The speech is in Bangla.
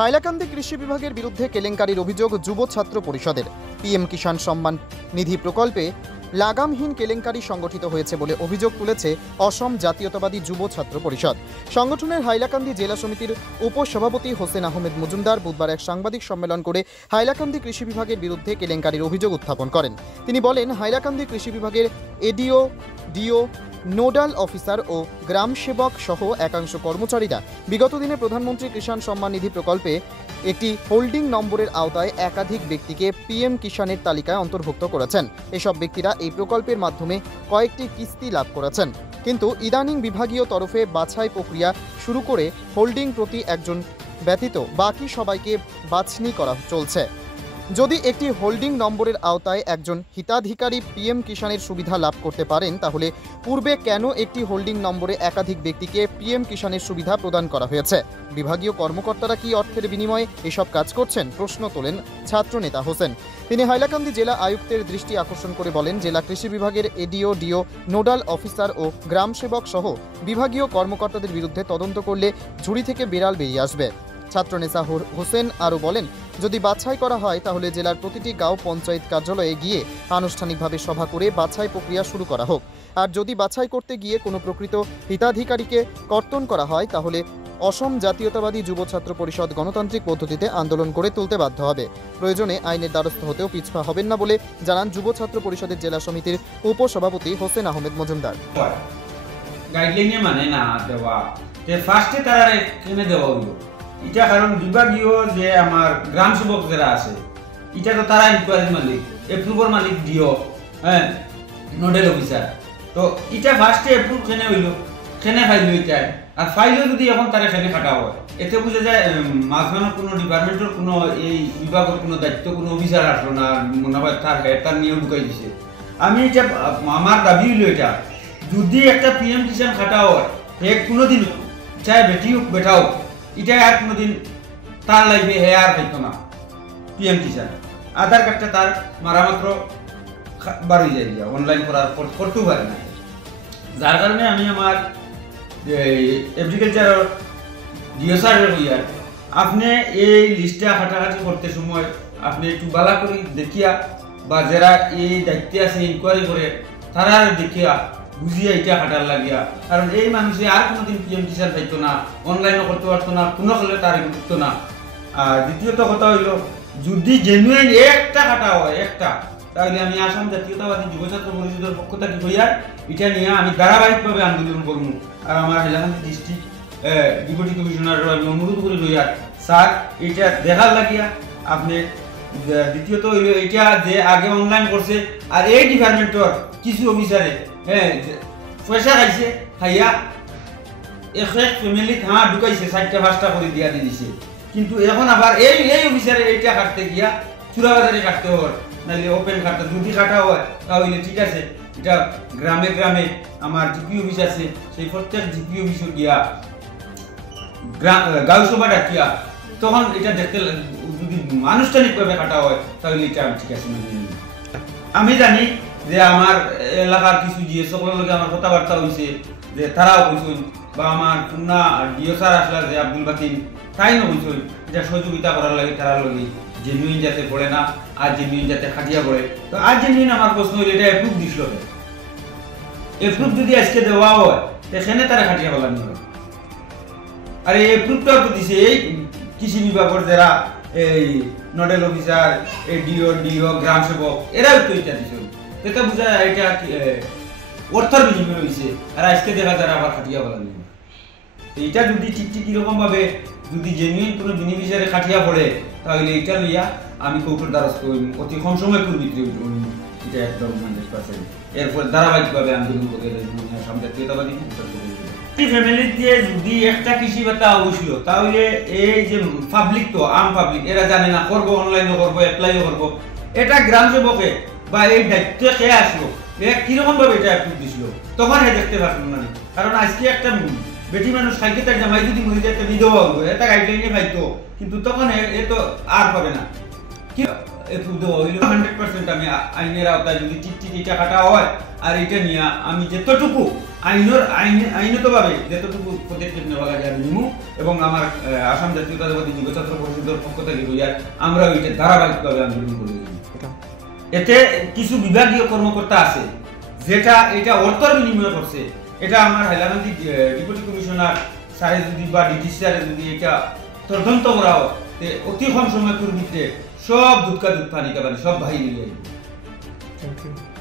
হাইলাকান্দি কৃষি বিভাগের বিরুদ্ধে কেলেঙ্কারির অভিযোগ যুব ছাত্র পরিষদের। পিএম কিষাণ সম্মান নিধি প্রকল্পে লাগামহীন কেলেঙ্কারি সংগঠিত হয়েছে বলে অভিযোগ তুলেছে অসম জাতীয়তাবাদী যুব ছাত্র পরিষদ। সংগঠনের হাইলাকান্দি জেলা সমিতির উপসভাপতি হোসেন আহমেদ মজুমদার বুধবার এক সাংবাদিক সম্মেলন করে হাইলাকান্দি কৃষি বিভাগের বিরুদ্ধে কেলেঙ্কারির অভিযোগ উত্থাপন করেন। তিনি বলেন, হাইলাকান্দি কৃষি বিভাগের এডিও, ডিও, নোডাল অফিসার ও গ্রাম সেবক সহ একাংশ কর্মচারীরা বিগত দিনে প্রধানমন্ত্রী কিষাণ সম্মান নিধি প্রকল্পে একটি হোল্ডিং নম্বরের আওতায় একাধিক ব্যক্তিকে পিএম কিষাণের তালিকায় অন্তর্ভুক্ত করেছেন। এসব ব্যক্তিরা এই প্রকল্পের মাধ্যমে কয়েকটি কিস্তি লাভ করেছেন, কিন্তু ইদানিং বিভাগীয় তরফে বাছাই প্রক্রিয়া শুরু করে হোল্ডিং প্রতি একজন ব্যতীত বাকি সবাইকে বাছনি করা চলছে। যদি একটি হোল্ডিং নম্বরের আওতায় একজন হিতাধিকারী পিএম কিষাণের সুবিধা লাভ করতে পারেন, তাহলে পূর্বে কেন একটি হোল্ডিং নম্বরে একাধিক ব্যক্তিকে পিএম কিষাণের সুবিধা প্রদান করা হয়েছে? বিভাগীয় কর্মকর্তারা কি অর্থের বিনিময়ে এসব কাজ করছেন? প্রশ্ন তোলেন ছাত্রনেতা হোসেন। তিনি হাইলাকান্দি জেলা আয়ুক্তের দৃষ্টি আকর্ষণ করে বলেন, জেলা কৃষি বিভাগের এডিও, ডিও, নোডাল অফিসার ও গ্রাম সেবক সহ বিভাগীয় কর্মকর্তাদের বিরুদ্ধে তদন্ত করলে ঝুড়ি থেকে বিড়াল বেরিয়ে আসবে। ছাত্রনেতা হোসেন আরও বলেন, যদি বাছাই করা হয় তাহলে জেলার প্রতিটি গাঁও পঞ্চায়েত কার্যালয়ে গিয়ে আনুষ্ঠানিকভাবে সভা করে বাছাই প্রক্রিয়া শুরু করা হোক। আর যদি বাছাই করতে গিয়ে কোনো প্রকৃত হিতাধিকারীকে কর্তন করা হয়, তাহলে অসম জাতীয়তাবাদী যুব ছাত্র পরিষদ গণতান্ত্রিক পদ্ধতিতে আন্দোলন করে তুলতে বাধ্য হবে। প্রয়োজনে আইনের দ্বারস্থ হতেও পিছপা হবেন না বলে জানান যুব ছাত্র পরিষদের জেলা সমিতির উপসভাপতি হোসেন আহমেদ মজুমদার। গাইডলাইনে মানে না দেওয়া, ফার্স্টে তারা এখানে দেওয়া হইল এটা, কারণ বিভাগীয় যে আমার গ্রাম সেবক যারা আছে এটা তো তারা ইনকোয়ারির মালিক, এপ্রুভার মালিক দিও, হ্যাঁ, নোডাল অফিসার। তো এটা ফার্স্টে এপ্রুভ কেনে হইল, কেনে ফাইল এটা, আর ফাইলও যদি এখন তারা কেনে খাটা হয়, এতে বোঝা যায় মাঝখানে কোনো ডিপার্টমেন্টের কোনো এই বিভাগের কোনো দায়িত্ব কোনো অফিসার আসলো না, মনে হয় তার হেড তার নিয়ে ঢুকাই দিছে। আমি এটা আমার দাবি হইল এটা, যদি একটা পিএম কিষাণ খাটা হয় কোনোদিন চাই বেটি হোক বেটা হোক, এটা আর কোনোদিন তার লাইফে হে আর হইতো না। পিএম কিষাণ আধার কার্ডটা তার মারামাত্র বাড়ি যায় গিয়া, অনলাইন করতেও পারে না। যার কারণে আমি আমার এগ্রিকালচার ডিওসারের হইয়ার আপনি এই লিস্টটা হাঁটাহাঁটি করতে সময় আপনি একটু বালা করে দেখিয়া, বা যারা এই দায়িত্বে আছে ইনকোয়ারি করে তারা দেখিয়া বুঝিয়া এটা হাঁটার লাগিয়া, কারণ এই মানুষে আর কোনোদিন পিএম কিষাণ পাইতো না, অনলাইনও করতে পারতো না, কোনো হলে তার করতো না। আর দ্বিতীয়ত কথা হইল, যদি জেনুইন একটা হাঁটা হয় একটা, তাহলে আমি আসাম জাতীয়তাবাদী যুব ছাত্র পরিষদের পক্ষ থেকে হইয়া এটা নিয়ে আমি ধারাবাহিকভাবে আন্দোলন করবো। আর আমার হাইলাকান্দি ডিস্ট্রিক্ট ডেপুটি কমিশনারের আমি অনুরোধ করে হইয়া, স্যার এটা দেখার লাগিয়া আপনি। দ্বিতীয়ত হইল, এটা যে আগে অনলাইন করছে আর এই ডিপার্টমেন্টর কিছু অফিসারে পয়সা খাইছে, খাইয়া এক ফ্যামিলি ঢুকাইছে, 4টা-5টা করে দিয়া দিয়েছে, কিন্তু এখন আবার এই অফিসারে এইটা কাটতে গিয়া চূড়াবাজারে কাটতে হয়, নাহলে ওপেন কাটতে। যদি কাটা হয় তাহলে ঠিক আছে, এটা গ্রামে গ্রামে আমার জিপি অফিস আছে, সেই প্রত্যেক জিপি অফিসে গিয়া গাঁও সভা ডাকিয়া তখন এটা দেখতে, যদি আনুষ্ঠানিকভাবে কাটা হয় তাহলে এটা ঠিক আছে। আমি জানি যে আমার এলাকার কিছু জিএস সকলের লগে আমার কথাবার্তা হয়েছে, যে তারাও কইছেন, বা আমার খুলনা ডিও স্যার আসলা যে আব্দুল বাতিন তাইও কইছেন, এটা সহযোগিতা করার লাগে তারার লগে, জেনুইন যাতে পড়ে না আর জেনুইন যাতে খাটিয়া পড়ে। তো আর জেনুইন আমার প্রশ্ন হইলে এটা এপ্রুভ দিছিল, এপ্রুভ যদি আজকে দেওয়া হয় সেখানে তারা খাটিয়া বলানি হয়। আর এই এপ্রুভটাও তো দিছে এই কৃষি বিভাগের যারা এই নোডাল অফিসার, ডিও, গ্রাম সেবক, এরাও তো এটা দিছে। এটা বুঝা এটা অর্থের বিনিময় হয়েছে, আর আজকে দেখা যায় আবার খাটিয়া বলা নেই। এইটা যদি ঠিক কিরকম ভাবে যদি জেনুইন কোনো বেনিফিশিয়ারি খাটিয়া পড়ে, তাহলে এটা লইয়া আমি কোর্টের দ্বারস্থ হইব অতি কম সময় পূর্বে, এটা একদম 100%। এরপর ধারাবাহিকভাবে আন্দোলন করে জাতীয়তাবাদী ফ্যামিলিতে যদি একটা কৃষি ভাতা অবশ্যই, তাহলে এই যে পাবলিক, তো আম পাবলিক এরা জানে না, করবো অনলাইনও করবো, অ্যাপ্লাইও করবো, এটা গ্রাম সেবকে বা এই দায়িত্বে কে আসলো, কিরকম ভাবে এটা অ্যাপ্রুভ দিছিল, তখন এ দেখতে পারছিল না। কারণ আজকে একটা বেটি মানুষ খাইতে তার জামাই যদি মরে যায়, একটা বিধবা হইব, এটা গাইডলাইনে পাইতো, কিন্তু তখন এ তো আর পাবে না। কি অ্যাপ্রুভ দেওয়া হইল 100% আমি আইনের আওতায় যদি ঠিক এটা কাটা হয়, আর এটা নিয়ে আমি যতটুকু আইনতভাবে যতটুকু পদক্ষেপ নেওয়া লাগে আমি নিমু এবং আমার আসাম জাতীয়তাবাদী যুব ছাত্র পরিষদের পক্ষ থেকে হইয়ার আমরা ওইটা ধারাবাহিকভাবে আন্দোলন করে এতে কিছু বিভাগীয় কর্মকর্তা আছে যেটা এটা অর্থের বিনিময় করছে। এটা আমার হাইলাকান্দি ডেপুটি কমিশনার স্যারে যদি বা ডিটি স্যারে যদি এটা তদন্ত করা হয় অতি কম সময় পূর্বিতে সব দুধ পানি সব বাহিনী নিয়ে থ্যাংক ইউ।